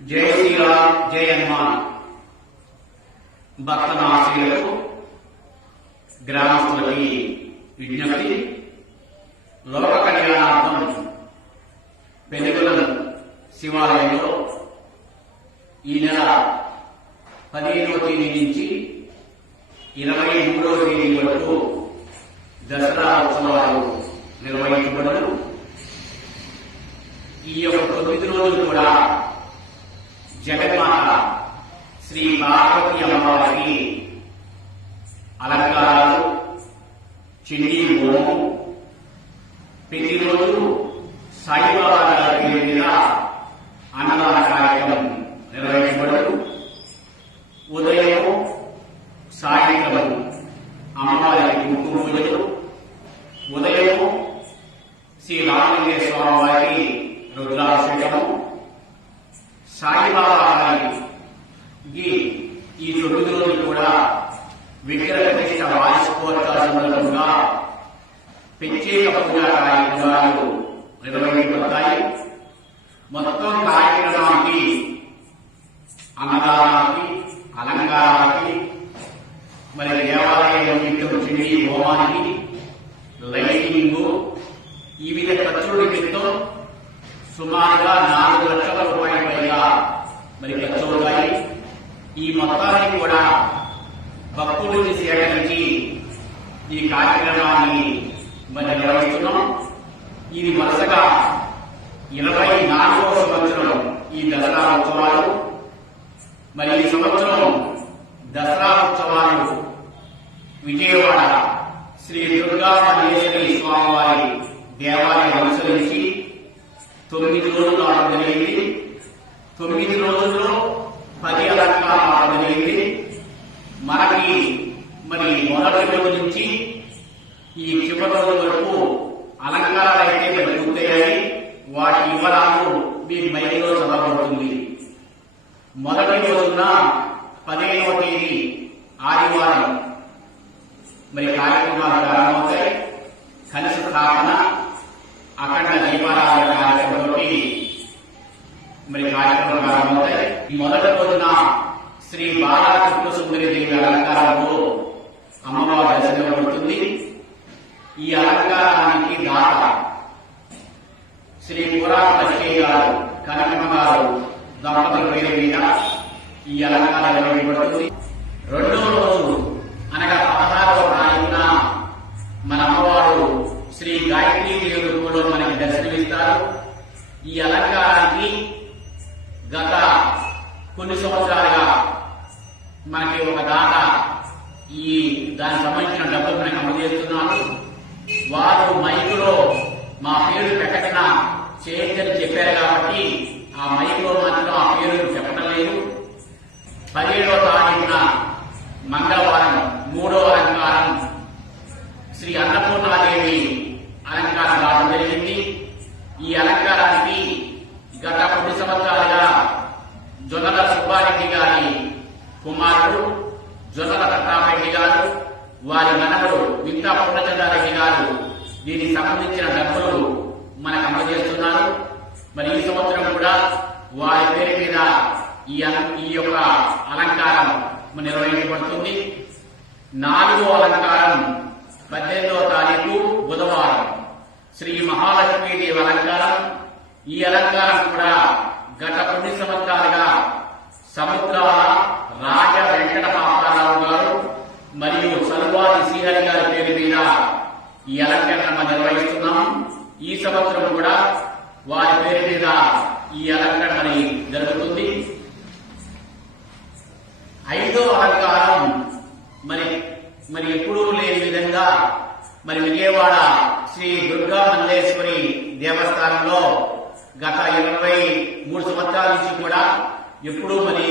జై శ్రీరామ్ జై హనుమాన్. భక్త మహాశయులకు గ్రామస్తులకి విజ్ఞప్తి. లోక కళ్యాణార్థం పెనుగొల శివాలయంలో ఈ నెల 15వ తేదీ నుంచి 23వ తేదీ వరకు దసరా ఉత్సవాలు నిర్వహించబడను. ఈ యొక్క 9 రోజులు కూడా జగన్మాత శ్రీ పార్వతీ అమ్మవారికి అలంకారాలు, చండీ హోమం, ప్రతిరోజు సాయిబాబా గారి పేరు మీద అన్నదాన కార్యక్రమం నిర్వహించబడదు. ఉదయం సాయంత్రం అమ్మవారికి కుంకుమ పూజలు, ఉదయం శ్రీ రామలింగేశ్వర స్వామి వారికి రుద్రాభిషేకము, సాయిబాబా గారికి ఈ 9 రోజులు కూడా విగ్రహ ప్రతిష్ట వార్షికోత్సవ సందర్భంగా ప్రత్యేక పూజా కార్యక్రమాలు నిర్వహించబడతాయి. మొత్తం కార్యక్రమానికి అన్నదానానికి, అలంకారానికి, మరి దేవాలయం నిమిత్తం హోమానికి, లైటింగ్, ఈ విధ ఖర్చుల నిమిత్తం సుమారుగా 4 లక్షల రూపాయల పైగా మరి ఖర్చు అవుతాయి. ఈ మొత్తాన్ని కూడా భక్తులని సేకరించి ఈ కార్యక్రమాన్ని మరి నిర్వహిస్తున్నాం. ఇది వరుసగా 24వ సంవత్సరం ఈ దసరా ఉత్సవాలు. మరి ఈ సంవత్సరం దసరా ఉత్సవాలు విజయవాడ శ్రీ దుర్గా మల్లేశ్వరి స్వామివారి దేవాలయం అనుసరించి 9 రోజులు ఆడడం జరిగింది. 9 రోజుల్లో 10 అలంకారాలు ఆడడం జరిగింది. మనకి మరి మొదటి రోజు నుంచి ఈ చివరి రోజు వరకు అలంకారాలు అయితే మరి పూర్తయ్యాయి. వాటి వివరాలు మీ మైలో చదవబడుతుంది. మొదటి రోజున 15వ తేదీ ఆదివారం మరి కార్యక్రమాలు ప్రారంభమవుతాయి. కలశ స్థాపన, అఖండ దీపారాధన కార్యక్రమంతో మరి కార్యక్రమాలు ప్రారంభమవుతాయి. ఈ మొదటి రోజున శ్రీ బాలకృష్ణ సుందరి దేవి అలంకారంలో అమ్మవారి దర్శనం పడుతుంది. ఈ అలంకారానికి దాత శ్రీ పురాణ లక్ష్మీ గారు, కనకమ్మ గారు దంపతుల పేరు మీద ఈ అలంకారం నిర్వహించబడుతుంది. రెండవ రోజు అనగా 16వ తారీఖున మన అమ్మవారు శ్రీ గాయత్రీ దేవి రూపంలో మనకి దర్శనమిస్తారు. ఈ అలంకారానికి గత కొన్ని సంవత్సరాలుగా మనకి ఒక దాత ఈ దానికి సంబంధించిన డబ్బులు మనకి అందజేస్తున్నారు. వారు మైకులో మా పేరు ప్రకటన చేయొచ్చని చెప్పారు కాబట్టి ఆ మైకులో మాత్రం ఆ పేరు చెప్పడం లేదు. 17వ తారీఖున మంగళవారం 3వ అలంకారం శ్రీ అన్నపూర్ణాదేవి అలంకారం రావడం జరిగింది. ఈ అలంకారానికి గత కొన్ని సంవత్సరాలుగా జొన్నల సుబ్బారెడ్డి గారి కుమారుడు జొన్నల ప్రతాపరెడ్డి గారు, వారి మనవడు వింతా పూర్ణచంద్రారెడ్డి గారు దీనికి సంబంధించిన డబ్బులు మనకు అందజేస్తున్నారు. మరి ఈ సంవత్సరం కూడా వారి పేరు మీద ఈ యొక్క అలంకారం నిర్వహించబడుతుంది. 4వ అలంకారం 18వ తారీఖు బుధవారం శ్రీ మహాలక్ష్మీదేవి అలంకారం. ఈ అలంకారం కూడా గత కొన్ని సంవత్సరాలుగా సముద్రాల రాజ వెంకట పాపారావు గారు మరియు సల్వాది శ్రీహరి గారి పేరు మీద ఈ అలంకరణ నిర్వహిస్తున్నాం. ఈ సంవత్సరం కూడా వారి పేరు మీద ఈ అలంకరణ జరుగుతుంది. 5వ అలంకారం మరి ఎప్పుడూ లేని విధంగా మరి విజయవాడ శ్రీ దుర్గా మల్లేశ్వరి దేవస్థానంలో గత 23 సంవత్సరాల నుంచి కూడా ఎప్పుడూ మరి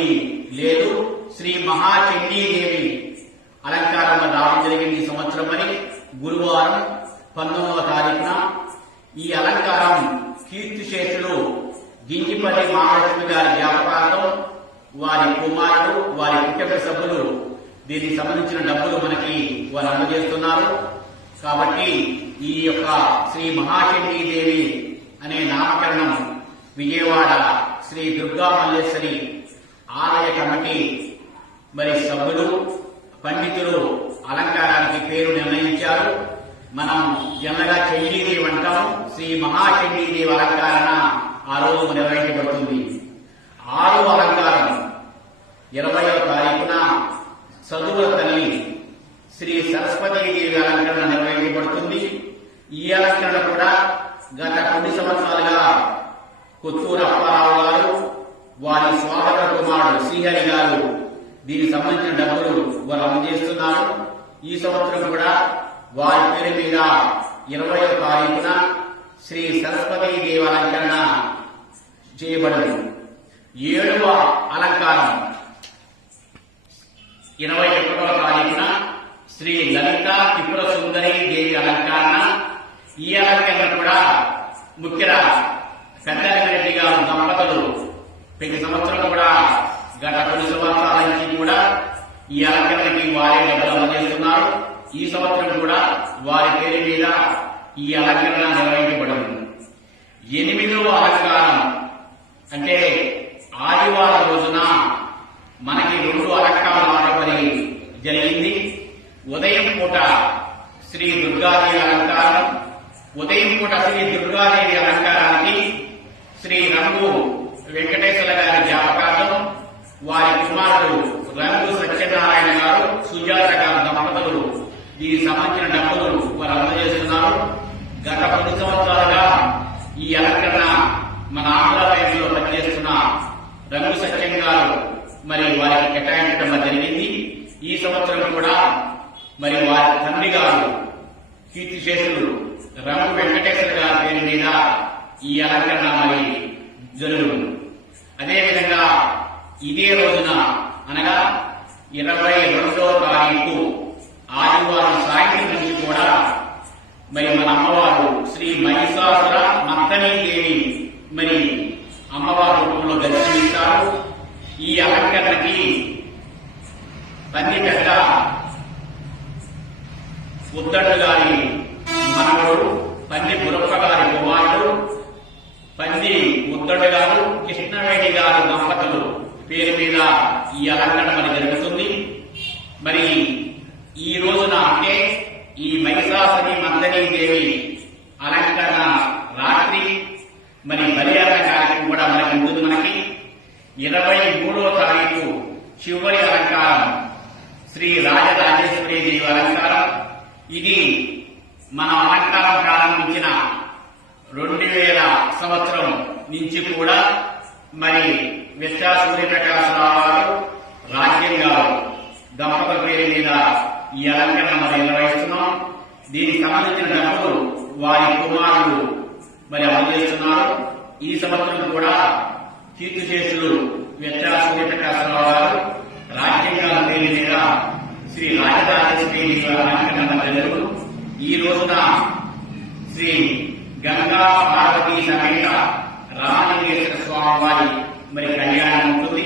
లేదు. శ్రీ మహాచండీదేవి అలంకారం రావడం జరిగింది ఈ సంవత్సరం. మరి గురువారం 19వ తారీఖున ఈ అలంకారం కీర్తిశేషులు గింజిపల్లి మహాలక్ష్మి గారి జ్ఞాపకార్థం వారి కుమారుడు, వారి కుటుంబ సభ్యులు దీనికి సంబంధించిన డబ్బులు మనకి వారు అందజేస్తున్నారు. కాబట్టి ఈ యొక్క శ్రీ మహాచండీదేవి అనే నామకరణం విజయవాడ శ్రీ దుర్గా మల్లేశ్వరి ఆలయ కమిటీ మరి సభ్యులు పండితులు అలంకారానికి పేరు నిర్ణయించారు. మనం జనరల్గా చండీదేవి అంటాం. శ్రీ మహాచండీదేవి అలంకరణ ఆ రోజు నిర్వహించబడుతుంది. 6వ అలంకారం 20వ తారీఖున చదువుల తల్లి శ్రీ సరస్వతీదేవి అలంకరణ నిర్వహించబడుతుంది. ఈ అలంకరణ కూడా గత కొన్ని సంవత్సరాలుగా కొత్తూరు అప్పారావు గారు, వారి స్వాగత కుమారుడు శ్రీహరి గారు దీనికి సంబంధించిన డబ్బులు వారు అందజేస్తున్నారు. ఈ సంవత్సరం కూడా వారి పేరు మీద 20వ తారీఖున శ్రీ సరస్వతీదేవి అలంకరణ చేయబడింది. 7వ అలంకారం 21వ తారీఖున శ్రీ లలిత త్రిపుర సుందరి దేవి అలంకరణ. ఈ అలంకరణ కూడా ముఖ్యంగా పెద్దరెడ్డి గారు దంపతులు ప్రతి సంవత్సరం కూడా గత కొన్ని సంవత్సరాల నుంచి కూడా ఈ అలంకరణకి వారి డబ్బులు అందజేస్తున్నారు. ఈ సంవత్సరం కూడా వారి పేరు మీద ఈ అలంకరణ నిర్వహించబడింది. 8వ అలంకారం అంటే ఆదివారం రోజున మనకి 2 అలంకారాల మరి జరిగింది. ఉదయం పూట శ్రీ దుర్గాదేవి అలంకారం. ఉదయం పూట శ్రీ దుర్గాదేవి అలంకారానికి శ్రీ రంగు వెంకటేశ్వర గారి జ్ఞాపకార్థం వారి కుమారుడు రంగు సత్యనారాయణ గారు, సుజాత గారు దంపతులు దీనికి సంబంధించిన డబ్బులు వారు అందజేస్తున్నారు. గత 10 సంవత్సరాలుగా ఈ అలంకరణ మన ఆంధ్రప్రదేశ్లో పనిచేస్తున్న రంగు సత్యం గారు మరి వారికి కేటాయించడం జరిగింది. ఈ సంవత్సరం కూడా మరి వారి తండ్రి గారు కీర్తిశేషులు రంగు వెంకటేశ్వర గారి పేరు మీద ఈ అలంకరణ మరి జరుగుతుంది. అదేవిధంగా ఇదే రోజున అనగా 22వ తారీఖు ఆదివారం సాయంత్రం నుంచి కూడా మరి మన అమ్మవారు శ్రీ మహిషాసుర మర్దనీదేవి మరి అమ్మవారి రూపంలో దర్శనమిస్తారు. ఈ అలంకరణకి పంది పెద్ద ఉద్దడు గారి మనవడు, పంది బురప్ప గారి కుమారుడు, పంది ఉద్దడు గారు, కృష్ణవేణి గారు దంపతులు పేరు మీద ఈ అలంకరణ మరి జరుగుతుంది. మరి ఈ రోజున అంటే ఈ మహిషాసురి మర్దనీదేవి అలంకరణ రాత్రి మరి బలియారణ కార్యక్రమం కూడా మనకి ఉంటుంది. మనకి 23వ తారీఖు చివరి అలంకారం శ్రీ రాజరాజేశ్వరి దేవి అలంకారం. ఇది మన అలంకారం ప్రారంభించిన 2000 సంవత్సరం నుంచి కూడా మరి విశ్వ సూర్యప్రకాశరావు గారు, రాజ్యం గారు దంపతుల పేరు మీద ఈ అలంకరణ మరి నిర్వహిస్తున్నాం. దీనికి సంబంధించిన డబ్బులు వారి కుమారులు మరి అందజేస్తున్నారు. ఈ సంవత్సరం కూడా కీర్తిశేషులు విశ్వ సూర్యప్రకాశరావు గారు, రాజ్యం గారి పేరు మీద శ్రీ రాజరాజేశ్వరి అలంకరణ జరుగు. ఈ రోజున శ్రీ గంగా పార్వతీ సమేత రామలింగేశ్వర స్వామి వారి మరి కళ్యాణం ఉంటుంది.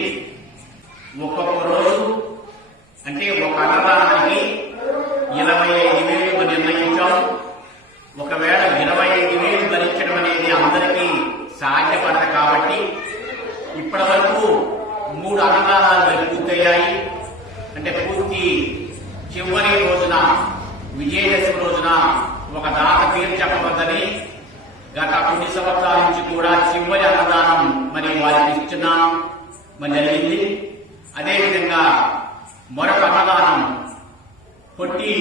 ఒక్కొక్క రోజు అంటే ఒక అన్నదానానికి 25,000 నిర్ణయించాం. ఒకవేళ 25,000 భరించడం అనేది అందరికీ సాధ్యపడదు కాబట్టి ఇప్పటి వరకు 3 అన్నదానాలు మరి పూర్తయ్యాయి. అంటే పూర్తి చివరి రోజున విజయదశమి రోజున ఒక దాత పేరు చెప్పవద్దని గత కొన్ని సంవత్సరాల నుంచి కూడా చివరి అన్నదానం మరి వారికి ఇస్తున్నాం మరి జరిగింది. అదేవిధంగా మరొక అన్నదానం పొట్టి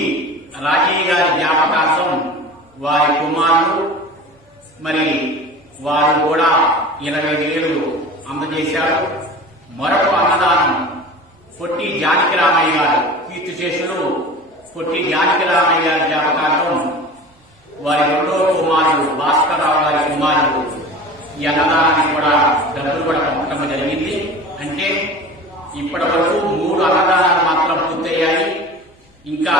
రాజయ్య గారి జ్ఞాపకార్థం వారి కుమారులు మరి వారు కూడా 20,000 అందజేశారు. మరొక అన్నదానం పొట్టి జానకి రామయ్య గారు కీర్తిశేషులు పొట్టి జానకి రామయ్య గారి జ్ఞాపకార్థం వారి 2వ కుమారుడు భాస్కరరావు గారి కుమారుడు ఈ అన్నదానానికి కూడా డబ్బులు కూడా పంపడం జరిగింది. అంటే ఇప్పటి వరకు 3 అన్నదానాలు మాత్రం పూర్తయ్యాయి. ఇంకా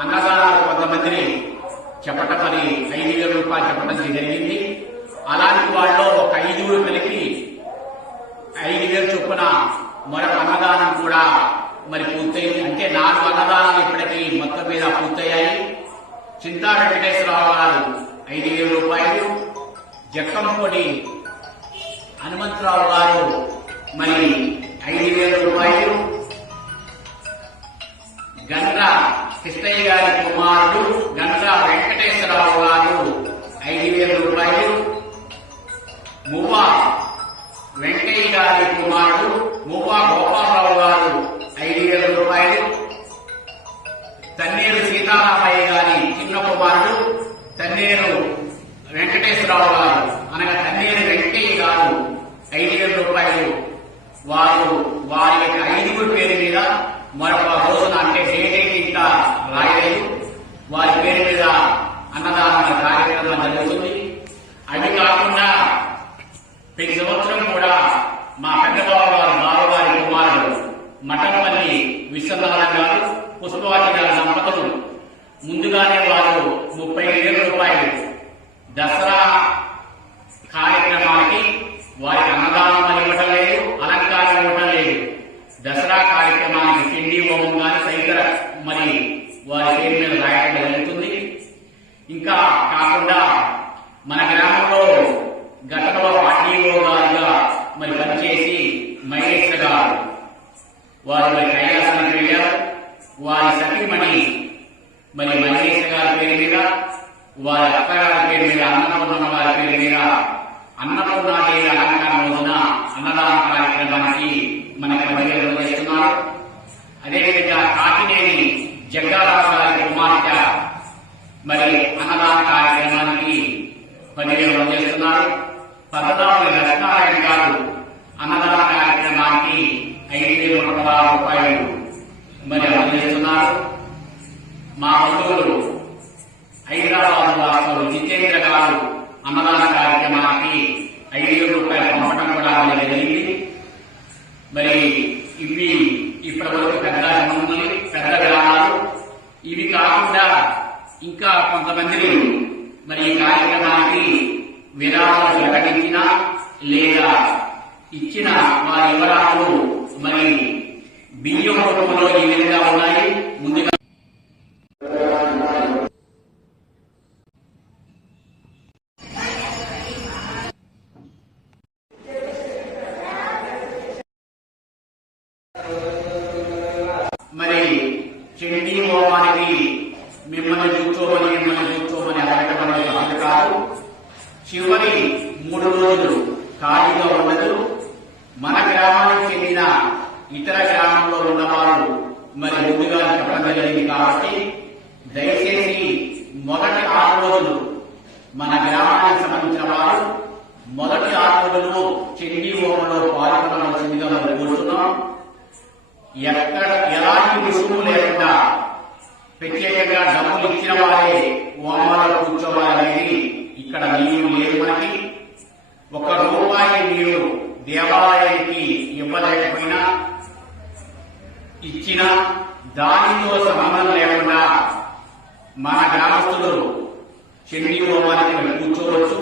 అన్నదానాలు కొంతమందిని చెప్పటం మరి 5,000 రూపాయలు చెప్పడం జరిగింది. అలాంటి వాళ్ళలో ఒక 5 కలిపి 5,000 చొప్పున మరొక అన్నదానం కూడా మరి పూర్తయింది. అంటే 4 అన్నదానాలు ఇప్పటికీ మొత్తం మీద పూర్తయ్యాయి. చింతా వెంకటేశ్వరరావు గారు 5,000 రూపాయలు, జక్కంపొడి హనుమంతరావు గారు మరి 5,000 రూపాయలు, గండ్ర కృష్ణయ్య గారి కుమారుడు గండ్ర వెంకటేశ్వరరావు గారు 5,000 రూపాయలు, మువ్వ వెంకయ్య గారి కుమారుడు మువ్వ గోపాలరావు గారు 5,000 రూపాయలు, తన్నేరు సీతారామయ్య గారి చిన్న కుమారుడు తన్నేరు వెంకటేశ్వరరావు గారు అనగా తన్నేరు వెంకయ్య గారు 5,000 రూపాయలు. వారి యొక్క 5గురు పేరు మీద మరొక రోజున అంటే డేట్ ఇంకా రాయలేదు, వారి పేరు మీద అన్నదాన కార్యక్రమం జరుగుతుంది. అది కాకుండా ప్రతి సంవత్సరం కూడా మా పెద్దబాబు గారు బావగారి కుమారుడు మఠంపల్లి విశ్వనారాయణ గారు పుష్పవతి గారి దంపతులు ముందుగానే వారు 30,000 రూపాయలు దసరా కార్యక్రమానికి వారికి అన్నదానం అని ఇవ్వటం లేదు, అలంకారం ఇవ్వటం లేదు. దసరా కార్యక్రమానికి పిండి హోమం గాని తదితర మరి వారి పేరు మీద రాయటం జరుగుతుంది. ఇంకా కాకుండా మన గ్రామంలో గతంలో ఆర్డీఓ గారుగా మరి పనిచేసి మహేశ్వర గారు వారు మరి కైలాసానికి వెళ్ళారు. వారి సతీమణి మరి మహేశ్వర గారి పేరు మీద, వారి అత్తగారి పేరు మీద, అన్నపూర్ణమ్మ గారి పేరు మీద అన్నపూర్ణాదేవి అలంకారం రోజున అన్నదాన కార్యక్రమానికి మనకి 10,000 చేస్తున్నారు. అదేవిధంగా కాకినేని జగ్గారావు గారి కుమార్తె మరి అన్నదాన కార్యక్రమానికి 10,000 చేస్తున్నారు. పద్మనాభ లక్ష్మీనారాయణ గారు అన్నదాన కార్యక్రమానికి 5,116 రూపాయలు మరి అందజేస్తున్నారు. మా బంధువులు హైదరాబాద్ వాసులు జితేంద్ర గారు అన్నదాన కార్యక్రమానికి 5,000 రూపాయలు పంపడం కూడా జరిగింది. మరి ఇవి ఇప్పటి వరకు పెద్ద గ్రామాలు. ఇవి కాకుండా ఇంకా కొంతమంది మరి ఈ కార్యక్రమానికి విరాళాలు ప్రకటించిన లేదా ఇచ్చిన వారి వివరాలు మరి బియ్యం రూపంలో ఈ విధంగా ఉన్నాయి. ముందుగా మరి చండీ హోమానికి మిమ్మల్ని కూర్చోమని అడగటం అనేది కాదు. చివరి 3 రోజులు ఖాళీగా ఉండదు. మన గ్రామానికి చెందిన ఇతర గ్రామంలో ఉన్నవారు మరి ముందుగా చెప్పడం జరిగింది కాబట్టి దయచేసి మొదటి 6 రోజులు మన గ్రామానికి సంబంధించిన వారు మొదటి 6 రోజులు చండీ హోమంలో పాల్గొనవలసిందిగా మనం కోరుతున్నాం. ఎక్కడ ఎలాంటి రుసుము లేకుండా ప్రత్యేకంగా డబ్బులు ఇచ్చిన వారే హోమాలో కూర్చోవాలనేది ఇక్కడ నియమం లేదు. మనకి 1 రూపాయి మీరు దేవాలయానికి ఇవ్వలేకపోయినా ఇచ్చిన దానితో సంబంధం లేకుండా మన గ్రామస్తులు చండీ హోమానికి కూర్చోవచ్చు.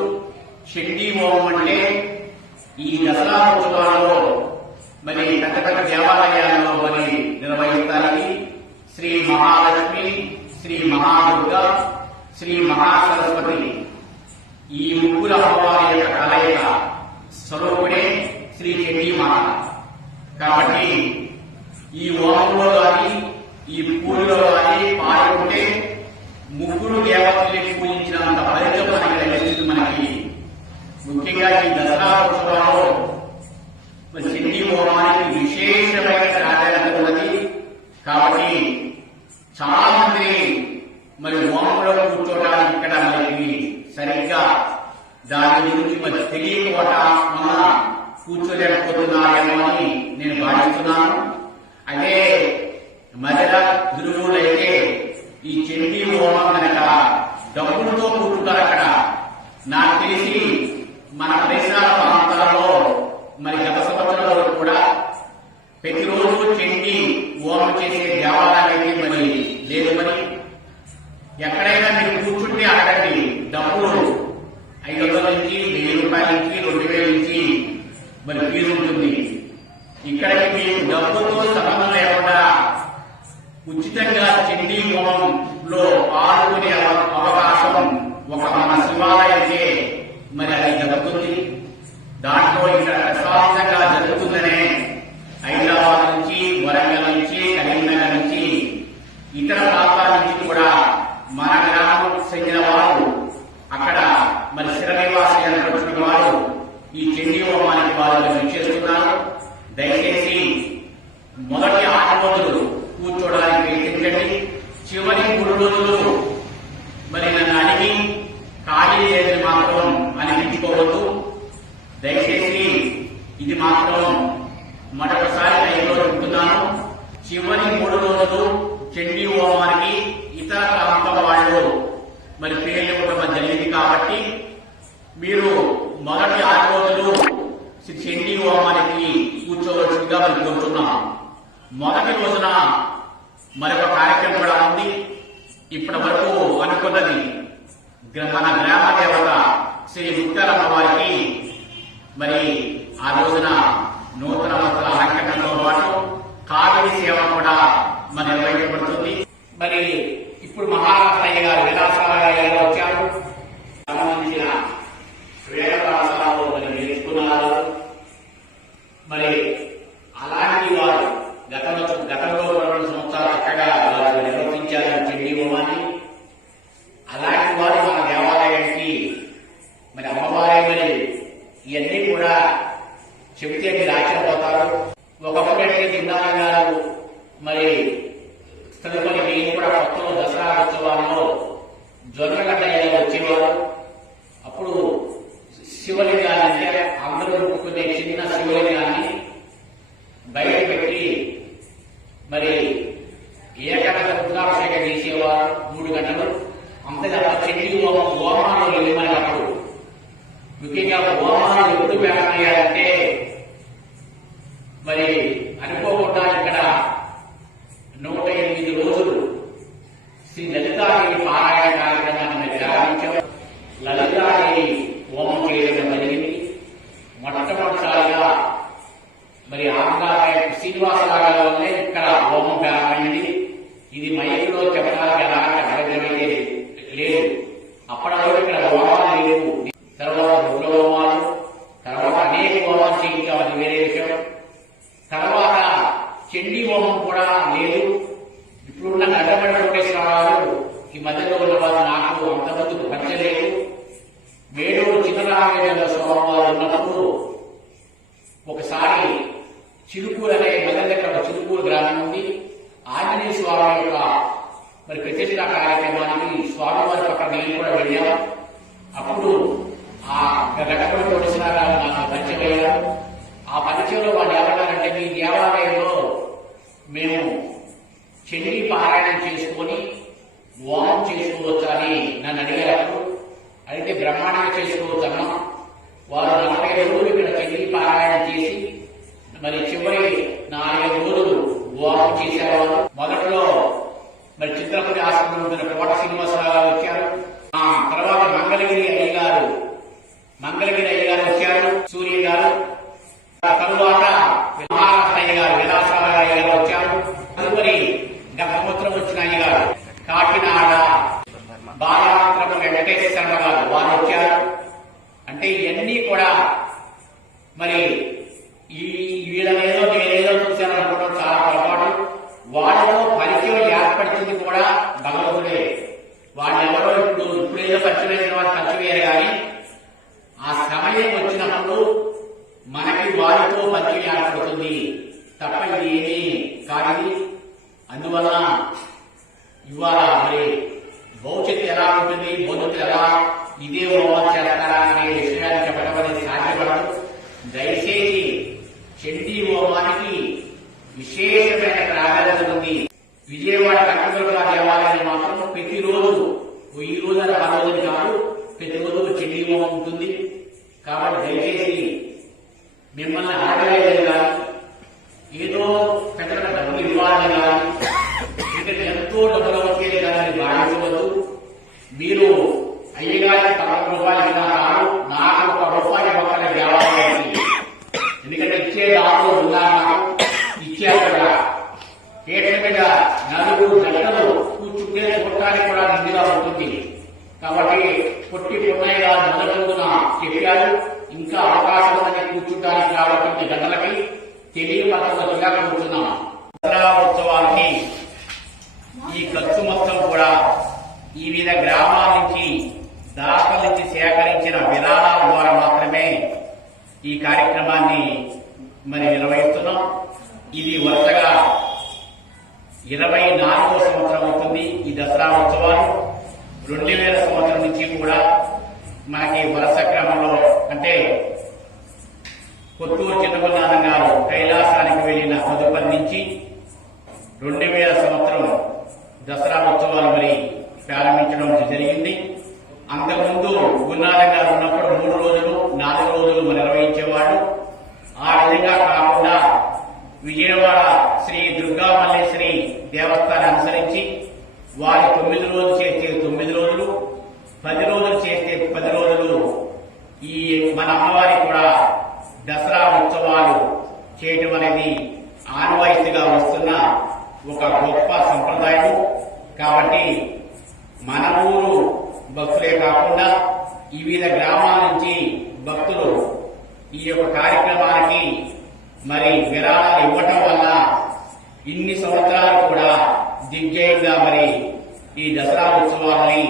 చండీ హోమం అంటే ఈ దసరా ఉత్సవాలలో మరి పెద్ద దేవాలయాల్లో మరి నిర్వహిస్తారని శ్రీ మహాలక్ష్మి, శ్రీ మహాదుర్గా, శ్రీ మహాసరస్వతి ఈ 3 అమ్మవారి యొక్క కలయిక స్వరూపుడే శ్రీ చండీ మాత. కాబట్టి ఈ హోమంలో కానీ ఈ పూజలో కానీ పాల్గొంటే 3 దేవతల్ని పూజించినంత ఫలితం మనకి లభిస్తుంది. మనకి ముఖ్యంగా ఈ దసరా ఉత్సవాల్లో చండీ హోమానికి విశేషమైన ప్రాధాన్యత ఉన్నది. కాబట్టి చాలా మంది మరి హోమంలో కూర్చోవడానికి ఇక్కడ మనకి సరిగ్గా దాని గురించి మరి తెలియకపోవటం వల్ల కూర్చోలేకపోతున్నారేమో అని నేను భావిస్తున్నాను. అదే మధ్య గురువులైతే ఈ చండీ హోమం కనుక డబ్బులతో కూర్చుంటారు. అక్కడ నాకు తెలిసి మన పరిసర ప్రాంతాల్లో మరి గత సంవత్సరంలో కూడా ప్రతిరోజు చండీ హోమం చేసే దేవాలయాలు అయితే మరి లేదు. మరి ఎక్కడైనా మీరు కూర్చుంటే అడగండి, డబ్బులు 500 నుంచి 1000 రూపాయల నుంచి 2000 నుంచి మరి ఫీజు ఉంటుంది. ఇక్కడికి మీకు డబ్బుతో సంబంధం లేకుండా ఉచితంగా చండీ హోమంలో పాల్గొనే అవకాశం ఒక మన శివాలయానికి మరి అది జరుగుతుంది. దాంట్లో ఇక్కడ ప్రశాంతంగా జరుగుతుందనే హైదరాబాద్ నుంచి, వరంగల్ నుంచి, కరీంనగర్ నుంచి, ఇతర ప్రాంతాల నుంచి కూడా మన గ్రామం చెందిన వారు అక్కడ మరి స్థిర నివాసాలను వచ్చిన వారు ఈ చండీ హోమానికి వారు విచ్చేస్తున్నారు. దయచేసి మొదటి 6 రోజులు కూర్చోడానికి ప్రయత్నించండి. చివరి 3 రోజులు మరి నన్ను అడిగి ఖాళీ లేదని మాత్రం అనిపించుకోవద్దు. దయచేసి ఇది మాత్రం మరొకసారి లైవ్లో చెప్తున్నాను. చివరి 3 రోజులు చండీ హోమానికి ఇతర ప్రాంతం వాళ్ళు మరి పేర్లు ఇవ్వడం జరిగింది కాబట్టి మీరు మొదటి 6 రోజులు చండీ హోమానికి కూర్చోవలసిందిగా మనం కోరుతున్నాం. మొదటి రోజున మరొక కార్యక్రమం కూడా ఉంది. ఇప్పటి వరకు అనుకున్నది మన గ్రామ దేవత శ్రీ ముత్యాలమ్మ వారికి మరి ఆ రోజున నూతన వస్త్ర అలంకరణతో పాటు కావిడి సేవ కూడా మరి నిర్వహించబడుతుంది. మరి ఇప్పుడు మహారాష్ట్రయ్య గారు విలాసరాయ గారు వచ్చారు. సంబంధించిన వేద పాఠశాలలో మరి నేర్చుకున్నారు. మరి అలాంటి వారు గతంలో 2 సంవత్సరాలు చక్కగా వారు నిర్వర్తించారు చండీ హోమాన్ని. అలాంటి వారు మన దేవాలయానికి మరి అమ్మవారి మరి ఇవన్నీ కూడా చెబితే మీరు ఆశ్చర్యపోతారు. ఒకప్పుడైతే జిందాల గారు మరి తదుపరి మేము కూడా కొత్తలో దసరా ఉత్సవాల్లో జొన్నగడ్డ వచ్చేవారు. అప్పుడు శివలింగాన్ని అందరూ ముట్టుకునే చిన్న శివలింగాన్ని బయట పెట్టి మరి ఏకగంట రుద్రాభిషేకం చేసేవారు 3 గంటలు. అంతే తప్ప చండీ హోమాలు వెళ్ళినప్పుడు ముఖ్యంగా హోమాలు ఎప్పుడు ప్రారంభమయ్యారంటే మరి అనుకోకుండా ఇక్కడ 108 రోజులు శ్రీ లలితాదేవి పారాయణ కార్యక్రమాన్ని ప్రారంభించాం. లలితాదేవి హోమం చేయడం జరిగింది. మొట్టమొదటిసారిగా మరి ఆంధ్రప్రదేశ్ శ్రీనివాసరావు వల్లే ఇక్కడ హోమం ప్రారంభమైంది. ఇది మైకులో చెప్పడానికి ఎలాంటి అభ్యంతరమైతే లేదు. అప్పటి వరకు ఇక్కడ హోమాలు లేవు. తర్వాత రుద్ర హోమాలు, తర్వాత అనేక హోమాలు చేయించామని వేరే విషయం. తర్వాత చండీ హోమం కూడా లేదు. ఇప్పుడున్న నల్లమడి కోటేశ్వరరావు ఈ మధ్యలో ఉన్న వాళ్ళు నాకు అంతమంది పంచలేదు. మేడూరు చిన్నరామేశ్వర స్వామి వారు ఉన్నప్పుడు ఒకసారి చిలుకూరు అనే మదన్ దగ్గర చిలుకూరు గ్రామం ఉంది. ఆంజనేయ స్వామి యొక్క మరి ప్రతిష్ఠా కార్యక్రమానికి స్వామివారి పక్కన నేను కూడా వెళ్ళాను. అప్పుడు ఆ గడపడి కోటేశ్వరరావు నాకు పరిచయం అయ్యారు. ఆ పరిచయంలో వాళ్ళు ఏమన్నారంటే మీ దేవాలయంలో మేము చండీ పారాయణం చేసుకొని హోమం చేసుకోవచ్చు అని నన్ను అడిగారు. అయితే బ్రహ్మాండంగా చేసుకోవచ్చన్నాం. వారు 45 రోజులు ఇక్కడ చండీ పారాయణం చేసి మరి చివరి 4 రోజులు హోమం చేశారు. మొదట్లో మరి చిత్రపతి ఆశ్రమం ఉంటున్న కోట శ్రీనివాసరావు గారు వచ్చారు. తర్వాత మంగళగిరి అయ్యగారు వచ్చారు, సూర్య గారు. తరువాత మహారాష్ట్రయ్య గారు విలాసరాయ గారు వచ్చారు. తదుపరి గత సంవత్సరం వచ్చిన అయ్యగారు కాకినాడ బాలాంతరం వెంకటేశ్వర గారు వారు వచ్చారు. అంటే ఇవన్నీ కూడా మరి వీళ్ళనేదో నేనేదో చూశాను అనుకోవడం చాలా పొరపాటు. వాళ్ళతో పరిచయం ఏర్పడుతుంది కూడా భగవంతుడే. వాళ్ళెవరో ఇప్పుడేదో పరిచయం వాళ్ళు పరిచయం కానీ ఆ సమయం వచ్చినప్పుడు మనకి వారితో పరిచయం ఏర్పడుతుంది తప్ప ఇది ఏమీ కాదు. అందువల్ల ఇవాళ మరి భవిష్యత్తు ఎలా ఉంటుంది, భవిష్యత్తు ఎలా ఇదే హోమం చేస్తారా అనే విషయాన్ని చెప్పడం అనేది సాధ్యపడదు. దయచేసి చండీ హోమానికి విశేషమైన ప్రాధాన్యత ఉంది. విజయవాడ కనకదుర్గ దేవాలయం మాత్రం ప్రతిరోజు ఈ రోజు ఆ రోజుని కాదు, ప్రతిరోజు చండీ హోమం ఉంటుంది. కాబట్టి దయచేసి మిమ్మల్ని అడగలేదు కానీ ఏదో పెద్ద డబ్బులు ఇవ్వాలని కానీ ఇక్కడ ఎంతో డబ్బులు వచ్చేది కానీ భావించవద్దు. మీరు అయ్యగారికి 10 రూపాయలు ఇవ్వనా కాదు, నాకు 1 రూపాయి పక్కన దేవాలయానికి. ఎందుకంటే ఇచ్చే దాంట్లో ఉన్నారు, ఇచ్చారు కదా. పీటల మీద 4 గంటలు కూర్చుంటే చూడటానికి కూడా నిండుగా ఉంటుంది. కాబట్టి పొట్టి పున్నయ్య గారు మొదటి రోజున చెప్పారు ఇంకా అవకాశం అని కూర్చుంటానికి కాబట్టి గంటలకి తెలియపరచవచ్చుగా కూర్చున్నాం. దసరా ఉత్సవానికి ఈ ఖర్చు మొత్తం కూడా వివిధ గ్రామాల నుంచి దాతల నుంచి సేకరించిన విరాళాల ద్వారా మాత్రమే ఈ కార్యక్రమాన్ని నిర్వహిస్తున్నాం. ఇది వరుసగా 24వ సంవత్సరం అవుతుంది. ఈ దసరా ఉత్సవాలు 2000 సంవత్సరం నుంచి కూడా మనకి వరుస క్రమంలో, అంటే కొత్తూరు చిన్నగున్నానం గారు కైలాసానికి వెళ్లిన తదుపరి నుంచి 2000 సంవత్సరం దసరా ఉత్సవాలు ప్రారంభించడం జరిగింది. అంతకుముందు గున్నారం గారు ఉన్నప్పుడు 3 రోజులు 4 రోజులు నిర్వహించేవాళ్ళు. ఆ విధంగా కాకుండా విజయవాడ శ్రీ దుర్గా మల్లేశ్వరి దేవస్థానం అనుసరించి వారి 9 రోజులు చేస్తే 9 రోజులు, 10 రోజులు చేస్తే 10 రోజులు ఈ మన అమ్మవారికి కూడా దసరా ఉత్సవాలు చేయటం అనేది ఆనవాయితీగా వస్తున్న ఒక గొప్ప సంప్రదాయం. కాబట్టి మన ఊరు భక్తులే కాకుండా వివిధ గ్రామాల నుంచి భక్తులు ఈ యొక్క కార్యక్రమానికి విరాళాలు ఇవ్వటం వల్ల ఇన్ని సంవత్సరాలు కూడా దిగ్జయంగా ఈ దసరా ఉత్సవాలని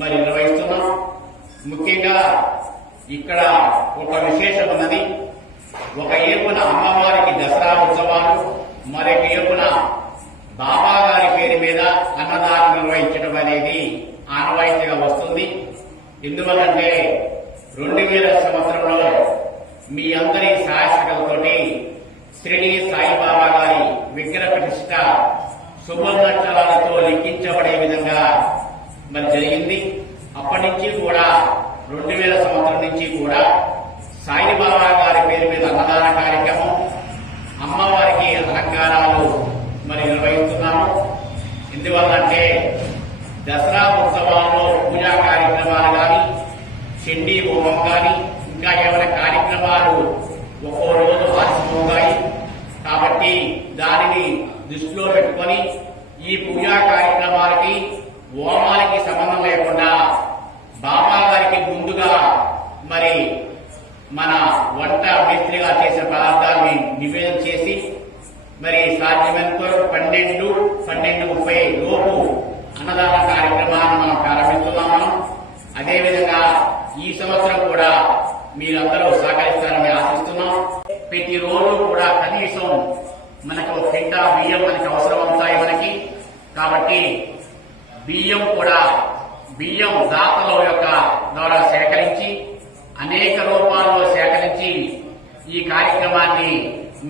నిర్వహిస్తున్నాం. ముఖ్యంగా ఇక్కడ ఒక విశేషం ఉన్నది. ఒక ఏపున అమ్మవారికి దసరా ఉత్సవాలు, మరొక ఏపున బాబా గారి పేరు మీద అన్నదానం నిర్వహించడం అనేది ఆనవాయితీగా వస్తుంది. ఎందువల్లంటే 2000 సంవత్సరంలో మీ అందరి సహాయకులతోటి శ్రీడి సాయిబాబా గారి విగ్రహ ప్రతిష్ట శుభనక్షరాలతో లిఖించబడే విధంగా జరిగింది. అప్పటి నుంచి కూడా 2000 సంవత్సరం నుంచి కూడా సాయిబాబా గారి పేరు మీద అన్నదాన కార్యక్రమం, అమ్మవారికి అలంకారాలు నిర్వహిస్తున్నాము. ఎందువల్లంటే దసరా ఉత్సవాల్లో పూజా కార్యక్రమాలు కానీ, చండీ హోమం కానీ, ఇంకా ఏమైనా కార్యక్రమాలు ఒక్కో రోజు ఆలస్యమవుతాయి. కాబట్టి దానిని దృష్టిలో పెట్టుకొని ఈ పూజా కార్యక్రమాలకి, హోమాలకి సంబంధం లేకుండా బాబా గారికి ముందుగా మన వంట మేస్త్రిగా చేసిన పదార్థాన్ని నివేదన చేసి సాధ్యమైనంత 12:30 లోపు అన్నదాన కార్యక్రమాన్ని మనం ప్రారంభిస్తున్నాము. అదేవిధంగా ఈ సంవత్సరం కూడా మీరందరూ సహకరిస్తారని ఆశిస్తున్నాం. ప్రతిరోజు కూడా కనీసం మనకు 1 కింటా బియ్యం అవసరం అవుతాయి. కాబట్టి బియ్యం దాతల ద్వారా సేకరించి అనేక రూపాల్లో సేకరించి ఈ కార్యక్రమాన్ని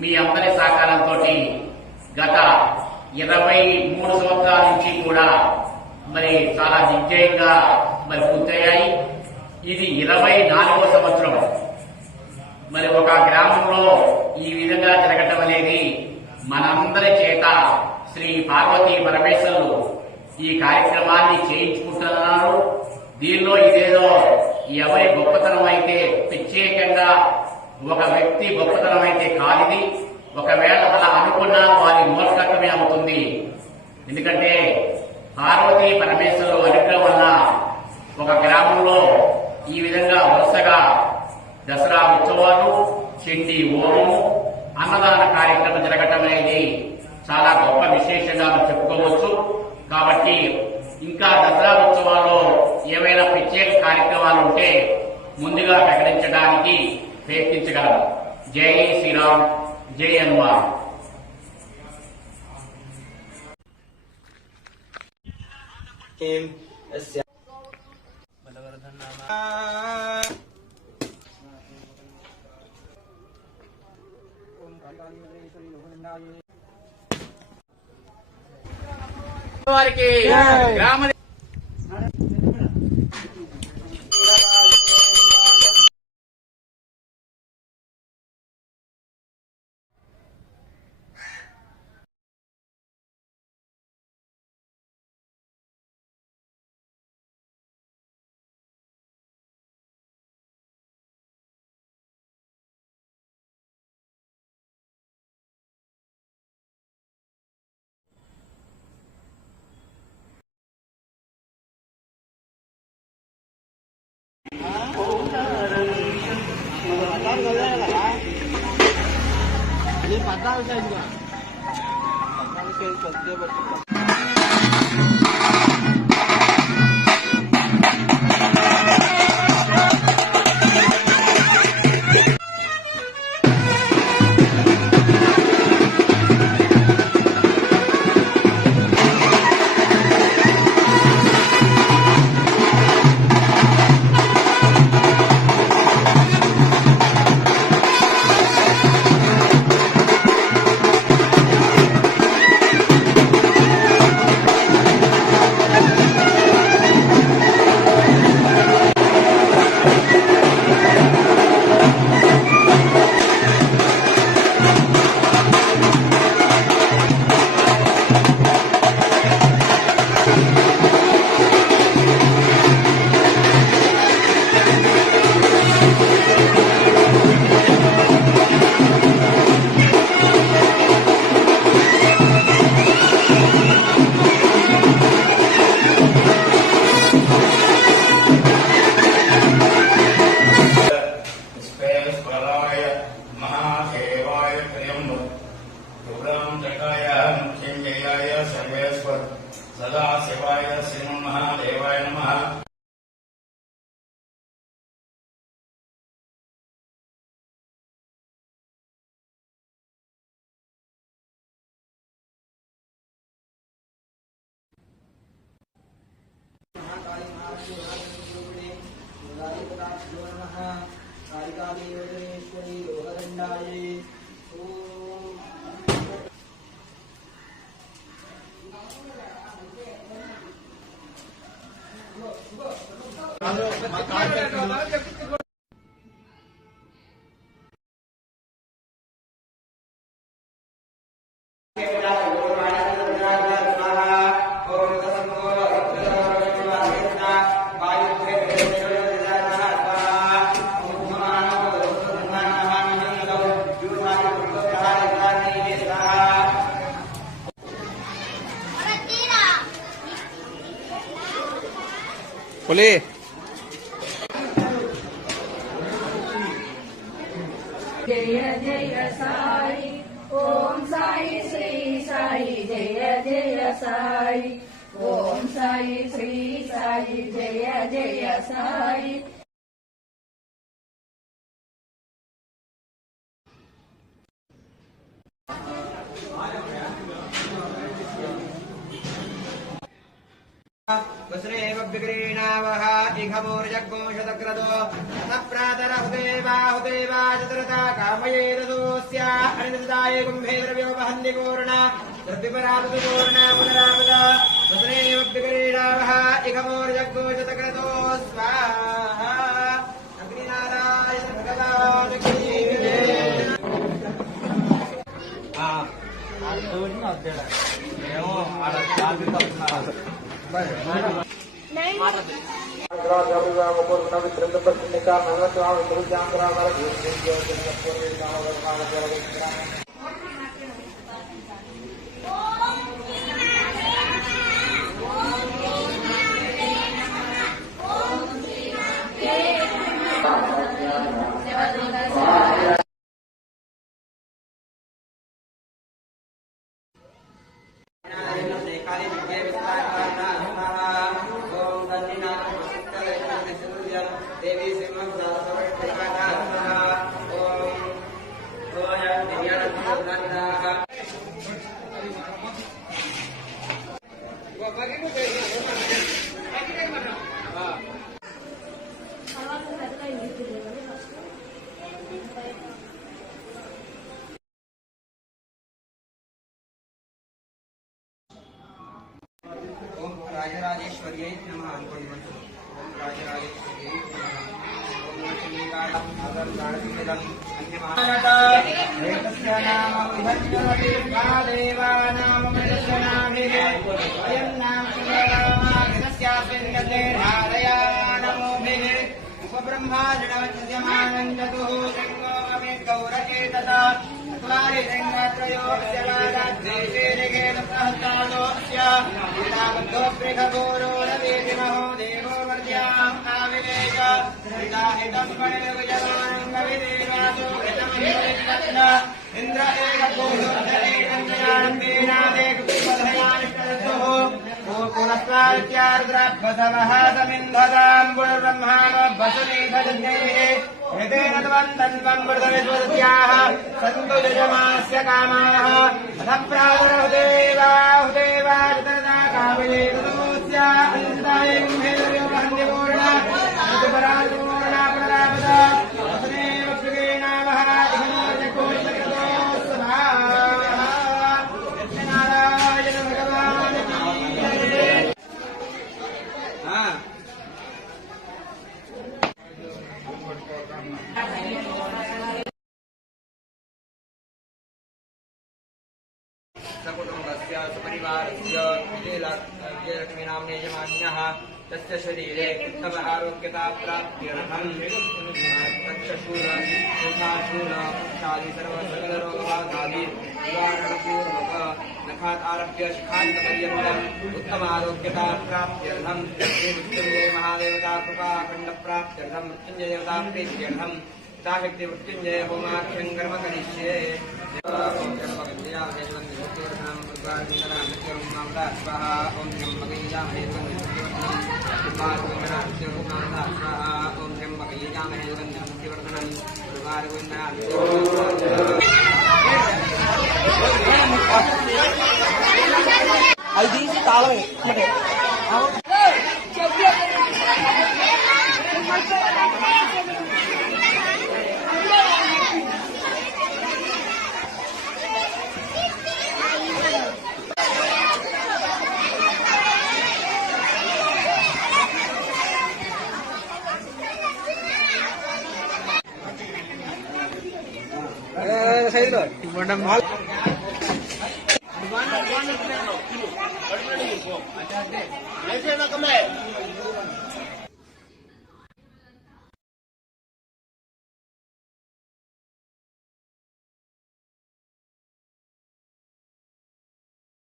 మీ అందరి సహకారంతో గత 23 సంవత్సరాల నుంచి కూడా చాలా దిగ్జయంగా పూర్తయ్యాయి. ఇది 24వ సంవత్సరం. ఒక గ్రామంలో ఈ విధంగా జరగటం అనేది మనందరి చేత శ్రీ పార్వతీ పరమేశ్వరులు ఈ కార్యక్రమాన్ని చేయించుకుంటున్నారు. దీనిలో ఇదేదో ఎవరి గొప్పతనం అయితే, ప్రత్యేకంగా ఒక వ్యక్తి గొప్పతనం అయితే కానిది. ఒకవేళ అలా అనుకున్నా వారి మూర్ఖత్వమే అవుతుంది. ఎందుకంటే పార్వతీ పరమేశ్వరులు అనుగ్రహం వల్ల ఒక గ్రామంలో ఈ విధంగా వరుసగా దసరా ఉత్సవాలు, చండీ హోమము, అన్నదాన కార్యక్రమం జరగటం అనేది చాలా గొప్ప విశేషంగా చెప్పుకోవచ్చు. కాబట్టి ఇంకా దసరా ఉత్సవాల్లో ఏవైనా ప్రత్యేక కార్యక్రమాలు ఉంటే ముందుగా ప్రకటించడానికి ప్రయత్నించగలము. జై శ్రీరామ్, జై హనుమాన్. వారికి గ్రామ सदा शिवाय श्रीमन्महादेवाय नमः। बोले जय जय साई ओम साई श्री साई जय जय साई ओम साई श्री साई जय जय साई। वस्रेव विक्रीणावः इघमोर्जग्गोंशतक्रतो ततः प्रातरहुदेवा चतुरता कामयेदसोऽस्य अनिर्दाय कुम्भे द्रव्योपहन्निपूर्ण द्रव्यपरापतिपूर्ण पुनरापद वस्रेव विक्रीणावः इघमोर्जग्गोंशतक्रतो स्वाहा अग्निनारायण भगवान् की राजराजेश्वर्यै नमः। ओम राजराजेश्वर्यै इंद्र एक स्वात्यार्द्राभ्यसवः समिन्धताम् पुनर्ब्रह्माणो भसनेधजन्यैः ऋतेन त्वम् तन्वम् वृतविश्वदत्याः सन्तु यजमानस्य कामाः अथ प्रादुरहुदेवा कामये तदोऽस्य अनिन्दाय हेदयोगहन्यपूर्ण ऋतुपरापूर्णा पुनरापदा वसनेव प्रियेणावः इहनोर्जकोशकृतोऽस्सभा नारायण भगवान् सकुटुम्बस्य सुपरिवारस्य विजयलक्ष्मीनाम्ने यजमान्यः तस्य शरीरे उत्तम आरोग्यता प्राप्त्यर्थम् तक्षशूल मुखाशूल शादी सर्वसकलरोगबाधादि निवारणपूर्वक नखात् आरभ्य शिखान्तपर्यन्तम् उत्तम आरोग्यता प्राप्त्यर्थम् श्री मृत्युञ्जय महादेवता कृपा खण्डप्राप्त्यर्थम् मृत्युञ्जय देवता प्रीत्यर्थम् ताशक्ति मृत्युञ्जय होमाख्यं कर्म करिष्ये అది తాళం సైడ్లో ఇవ్వడం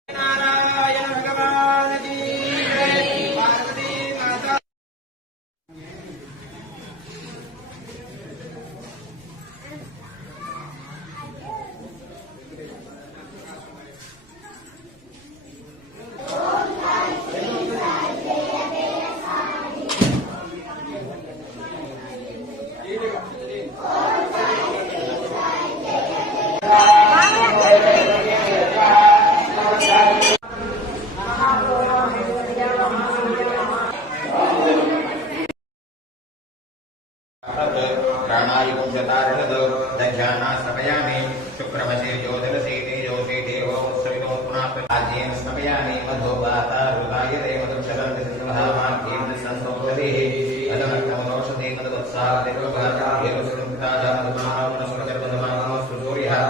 नारायण भगवान की पार्वती माता दध्यानास्तपयामि शुक्रमसे ज्योतिरसीते योषीते ओत्सवितो पुनः राज्येन स्तपयामि मधोपातारुदायते मधुक्षरन्ति सिंहभामाभ्येन संसोपदेः अदमक्तमनोषधे मदवत्साहतिरुपहताभिरुसृताजामधुमानस्वचर्मधमानोऽस्तु सूर्यः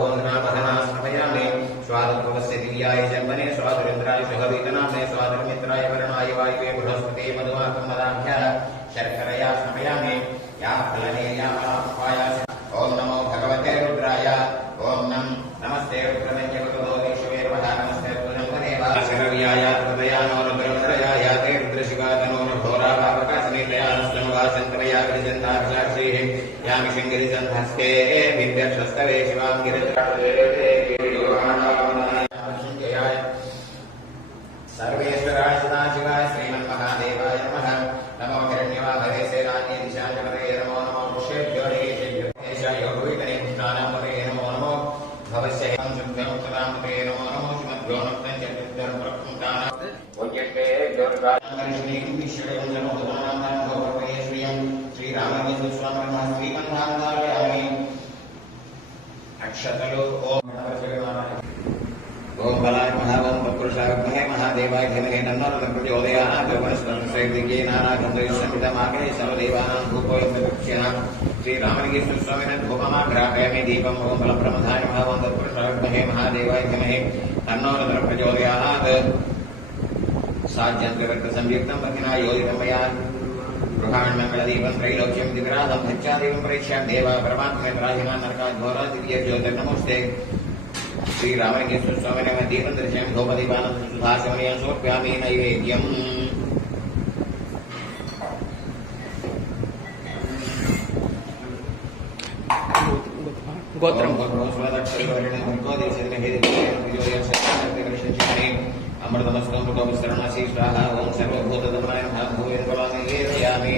होन्द्रामधना स्तपयामि स्वादुर्भवस्य दिव्याय जन्मने स्वादुरिन्द्राय शुभवीतनाम्ने स्वादुर्मित्राय वरुणाय वायुवे बृहस्पते मधुमाकं मदाभ्यः शर्करया स्तपयामि या फलने या महापायास ओम नमो भगवते रुद्राय ओम नमस्ते रुद्रमन्यवतोदेशवेर्वः नमस्ते रुद्रमन्यवतोदेशवेर्वः हृदयानो रुद्रमृदयाय ते रुद्रशिखातनो घोराभावकाशनिलयानस्तनुवासन्तमया गिरिजन्ताभिलाषेः यामि शृङ्गिरिजन्धस्ते विद्यक्षस्तवे शिवां गिरिजन्ताय सर्वेश्वराय सदाशिवाय श्रीमन्महादेवाय नमः नमो हिरण्यवाहवे सेनान्ये दिशाचकरे नमो नमो ऋषेभ्यो निकेशेभ्यो देशाय भूतने पुष्टानामते नमो नमो भवस्य शुद्धमुक्तदामते नमो नमो श्रीमद्भ्यो नक्तं चतुर्धर्म प्रकृतानां पुण्यते दुर्गाङ्गरिष्णीं विश्वं नमो भगवानां भगवते श्रियं श्रीरामकृष्ण स्वामिनः श्रीमन्धान्दारयामि अक्षतलो ओम ओम बलाय महावं पुरुषाय विद्महे महादेवाय धीमहि तन्नो प्रचोदयात् वनस्पतिर्दिगे नानागन्धयुक्तमिदमागे सर्वदेवानां धूपोऽयं दक्षिणां श्रीरामकृष्ण स्वामिनः धूपमाग्रापयामि दीपम् ओम बलप्रमथाय महावं पुरुषाय विद्महे महादेवाय धीमहि तन्नो प्रचोदयात् साज्यन्त्रवृत्तसंयुक्तं पथिना योजितं मया गृहाण्मङ्गलदीपं त्रैलोक्यं दिविराधं भच्चादेवं परीक्ष्यां देवा परमात्मे प्राहिना नरकाद्घोरा दिव्यज्योतिर्नमोऽस्ते श्रीरामकृष्ण स्वामिनः दीपं दर्शयामि धूपदीपानं सुधाशमनीयं समर्पयामि नैवेद्यम् गोत्रं अमृतमस्कंसरणशीष्टाः ओम सर्वभूतदमनाय नमः भूयर्भवामि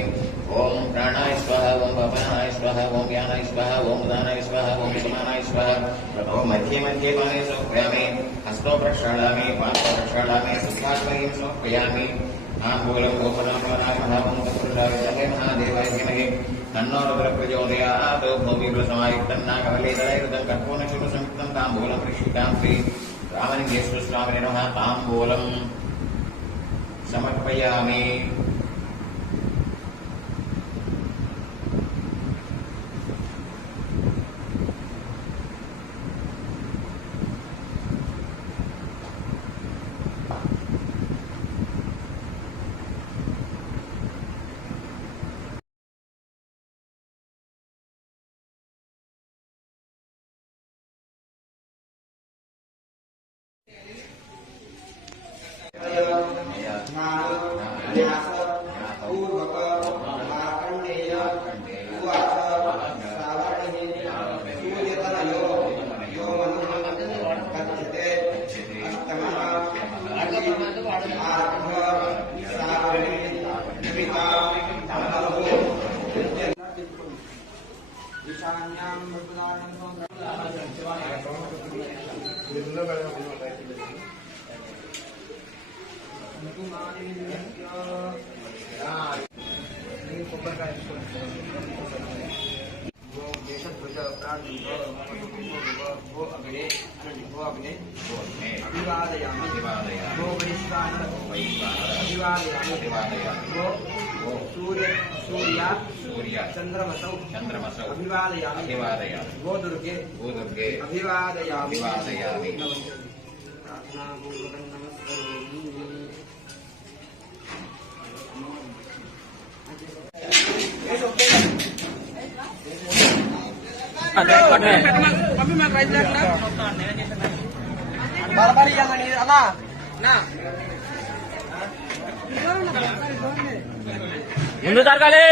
ओम प्राणाय स्वाहा ओम अपानाय स्वाहा ओम ज्ञानाय स्वाहा ओम उदानाय स्वाहा ओम समानाय स्वाहा प्रभो मध्ये मध्ये पाने समर्पयामि हस्तो प्रक्षालयामि पादौ प्रक्षालयामि सुखात्मयं समर्पयामि आंबूलं गोपनामनाय नमः ओम तत्पुरुषाय महादेवाय धीमहि तन्नो रुद्रः प्रचोदयात् भूमिबलसमायुक्तं नागवल्लीदलैर्युतं कर्पूरचूर्णसंयुक्तं ताम्बूलं प्रक्षिप्तां श्री रामलिंगेश्वर स्वामिने नमः ताम्बूलं समर्पयामि चंद्रमसौ अभिवादयामि गो दुर्गे अभिवादयामि प्रार्थनापूर्वकं नमस्करोमि। बार अला ना ముందు జరగాలి